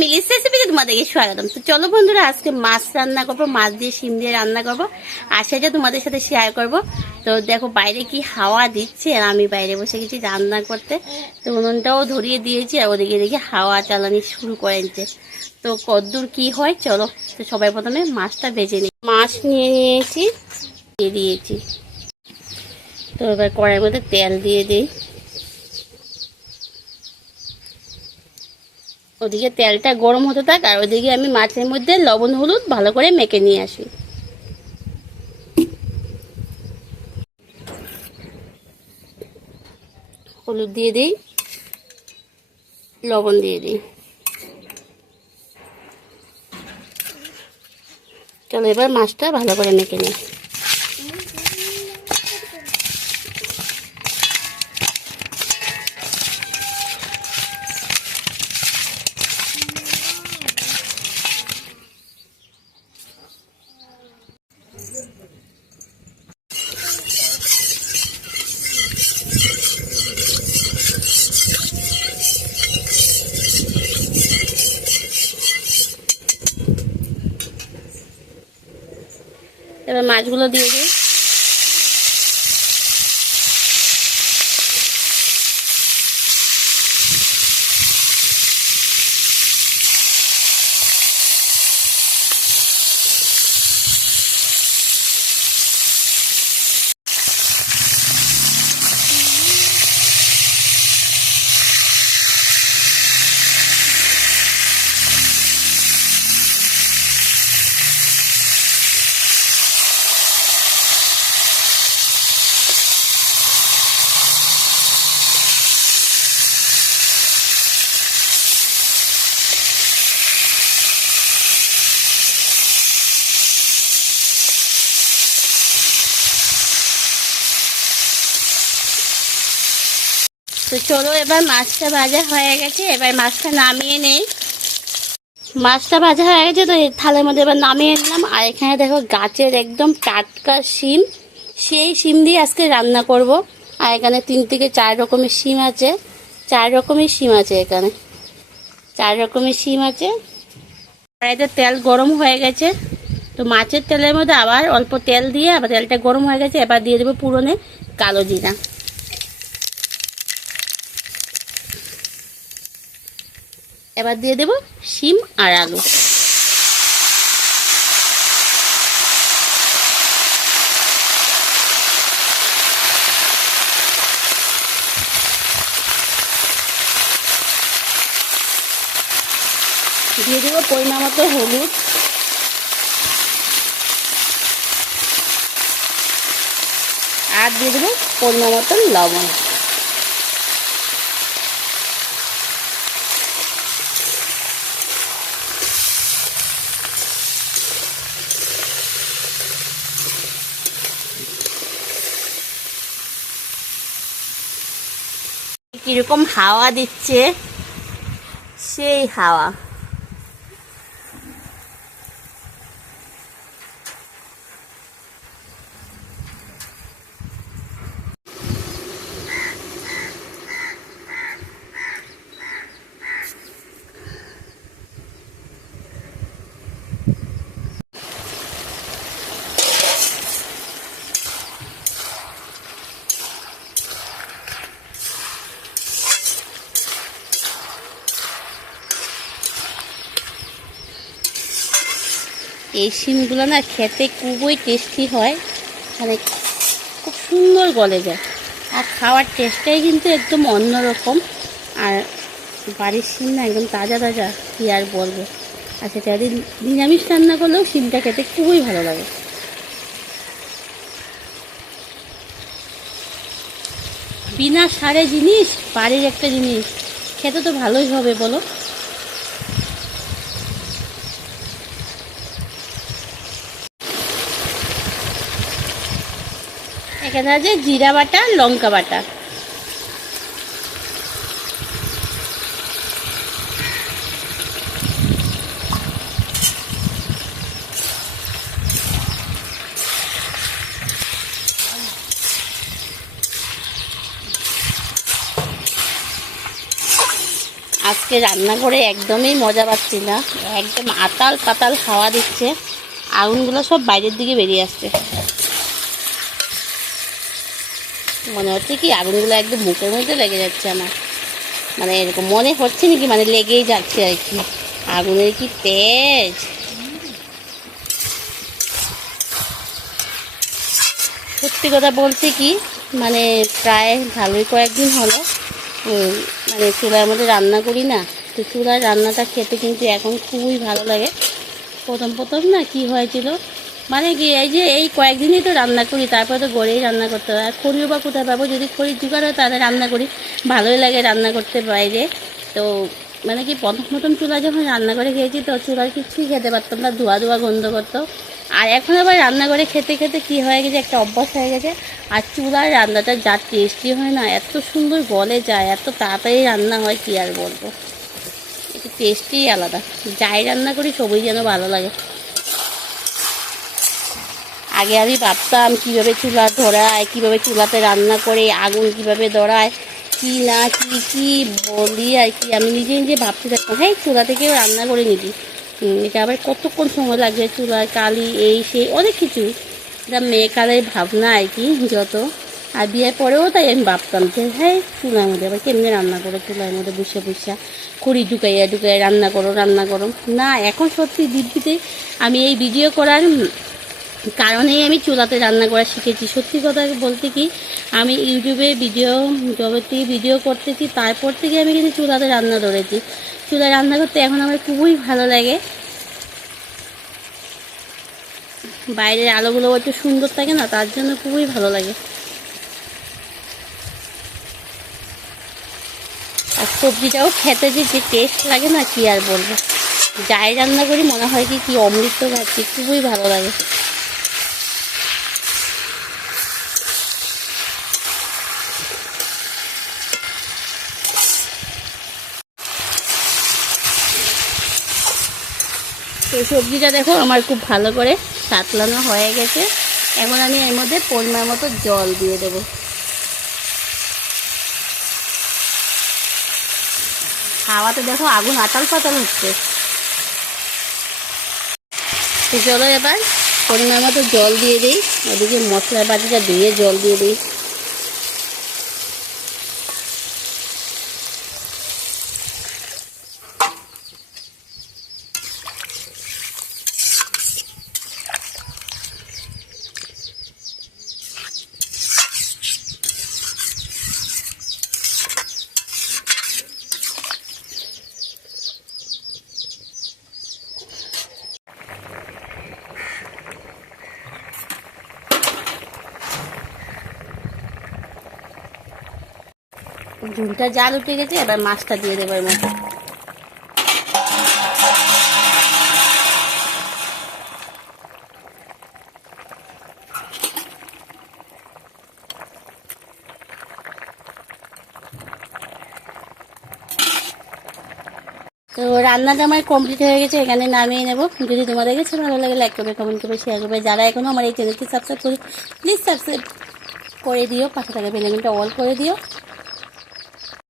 মিলিস রেসিপিতে তোমাদেরকে স্বাগতম। তো চলো বন্ধুরা, আজকে মাছ রান্না করব, মাছ দিয়ে শিম দিয়ে রান্না করব, আর সেটা তোমাদের সাথে শেয়ার করব। তো দেখো, বাইরে কি হাওয়া দিচ্ছে, আর আমি বাইরে বসে গেছি রান্না করতে। তো উনুনটাও ধরিয়ে দিয়েছি, আর ওদিকে দেখি হাওয়া চালানি শুরু করে নিচ্ছে তো কদ্দূর কি হয়, চলো, তো সবাই প্রথমে মাছটা ভেজে নিই। মাছ নিয়ে নিয়েছি, দিয়ে দিয়েছি। তো এবার কড়াইয়ের মধ্যে তেল দিয়ে দিই। ওদিকে তেলটা গরম হতে থাক, আর ওদিকে আমি মাছের মধ্যে লবণ, হলুদ ভালো করে মেখে নিয়ে আসি। হলুদ দিয়ে দিই, লবণ দিয়ে দিই। চলো এবার মাছটা ভালো করে মেখে নিই। এবার মাছগুলো দিয়ে দিই। তো চলো এবার মাছটা ভাজা হয়ে গেছে, এবার মাছটা নামিয়ে নেই। মাছটা ভাজা হয়ে গেছে, তো থালের মধ্যে এবার নামিয়ে নিলাম। আর এখানে দেখো গাছের একদম টাটকা শিম, সেই শিম দিয়ে আজকে রান্না করব। আর এখানে তিন থেকে চার রকমের শিম আছে, চার রকমের শিম আছে এখানে। চার রকমের শিম আছে। কড়াইতে তেল গরম হয়ে গেছে, তো মাছের তেলের মধ্যে আবার অল্প তেল দিয়ে, আবার তেলটা গরম হয়ে গেছে, এবার দিয়ে দেবো পুরনে কালো জিরা। এবার দিয়ে দেব শিম আর আলু। দিয়ে দেবো পরিমাণ মতো হলুদ। আর দিয়ে দেবো পরিমাণ মতো লবণ। কীরকম হাওয়া দিচ্ছে? সেই হাওয়া। এই শিমগুলো না খেতে খুবই টেস্টি হয়। মানে খুব সুন্দর গলে যায়। আর খাওয়ার টেস্টটাই কিন্তু একদম অন্যরকম। আর বাড়ির শিম না একদম তাজা তাজা, কী আর বলব। আর সেটা যদি নিরামিষ রান্না করলেও শিমটা খেতে খুবই ভালো লাগে। বিনা সারে জিনিস, বাড়ির একটা জিনিস, খেতে তো ভালোই হবে বলো। এখানে আছে জিরা বাটা, লঙ্কা বাটা। আজকে রান্না করে একদমই মজা পাচ্ছি না। একদম আতাল পাতাল খাওয়া দিচ্ছে। আগুনগুলো সব বাইরের দিকে বেরিয়ে আসছে। মনে হচ্ছে কি আগুনগুলো একদম মুখের মধ্যে লেগে যাচ্ছে আমার। মানে এরকম মনে হচ্ছে নাকি মানে লেগেই যাচ্ছে আর কি। আগুনের কি তেজ? সত্যি কথা বলতে কি মানে প্রায় ভালোই কয়েকদিন হলো মানে চুলার মধ্যে রান্না করি না। তো চুলার রান্নাটা খেতে কিন্তু এখন খুবই ভালো লাগে। প্রথম প্রথম না কি হয়েছিল মানে কি, এই যে এই কয়েকদিনই তো রান্না করি, তারপরে তো গড়েই রান্না করতে হয়। আর খড়িও বা কোথায় পাবো? যদি খড়ির জোগাড় হয়, তাহলে রান্না করি। ভালোই লাগে রান্না করতে বাইরে। তো মানে কি, প্রথম প্রথম চুলা যখন রান্না করে খেয়েছি, তো চুলার কিছুই খেতে পারতাম না, ধোয়া ধোয়া গন্ধ করতো। আর এখন আবার রান্না করে খেতে খেতে কি হয়ে গেছে, একটা অভ্যাস হয়ে গেছে। আর চুলার রান্নাটা যা টেস্টি হয় না, এত সুন্দর গলে যায়, এত তাড়াতাড়ি রান্না হয়, কি আর বলব? একটু টেস্টি আলাদা। যাই রান্না করি, সবই যেন ভালো লাগে। আগে আমি ভাবতাম কীভাবে চুলা ধরায়, কীভাবে চুলাতে রান্না করে, আগুন কীভাবে ধরায়, কি না কি কি বলি আর কি। আমি নিজে নিজে ভাবতে থাকতাম হ্যাঁ চুলা থেকেও রান্না করে নিবি। এটা আবার কতক্ষণ সময় লাগবে চুলার কালি, এই, সেই, অনেক কিছু। এটা মেয়ে মেয়েকালের ভাবনা আর কি, যত। আর বিয়ের পরেও তাই আমি ভাবতাম যে হ্যাঁ চুলার মধ্যে আবার কেমনি রান্না করো চুলার মধ্যে বসে বসে খড়ি ঢুকাইয়া ঢুকাইয়া রান্না করো রান্না করো। না, এখন সত্যি দিব্যিতে আমি এই ভিডিও করার কারণেই আমি চুলাতে রান্না করা শিখেছি। সত্যি কথা বলতে কি, আমি ইউটিউবে ভিডিও যবে থেকে ভিডিও করতেছি, তারপর থেকে আমি কিন্তু চুলাতে রান্না ধরেছি। চুলায় রান্না করতে এখন আমার খুবই ভালো লাগে। বাইরের আলোগুলো একটু সুন্দর থাকে না, তার জন্য খুবই ভালো লাগে। আর সবজিটাও খেতে যে যে টেস্ট লাগে না, কি আর বলব। যাই রান্না করি, মনে হয় কি কি অমৃত খাচ্ছি খুবই ভালো লাগে। সবজিটা দেখো, আমার খুব ভালো করে সাতলানো হয়ে গেছে। এখন আমি এর মধ্যে পরিমাণ মতো জল দিয়ে দেবো। হাওয়াতে দেখো আগুন আতাল পাতাল হচ্ছে চলো এবার পরিমাণ মতো জল দিয়ে দিই। ওদিকে মশলার বাটিটা ধুয়ে জল দিয়ে দিই। ঝুলটা জাল উঠে গেছে, এবার মাছটা দিয়ে দেবো এর তো রান্নাটা আমার কমপ্লিট হয়ে গেছে, এখানে নামিয়ে নেব। যদি তোমাদের কাছে ভালো লাগে লাইক করবে কমেন্ট করবে শেয়ার করবে। যারা এখনও আমার এই চ্যানেলটি সাবস্ক্রাইব করি প্লিজ সাবস্ক্রাইব করে দিও, পাশে থাকা বেলাইনটা অল করে দিও।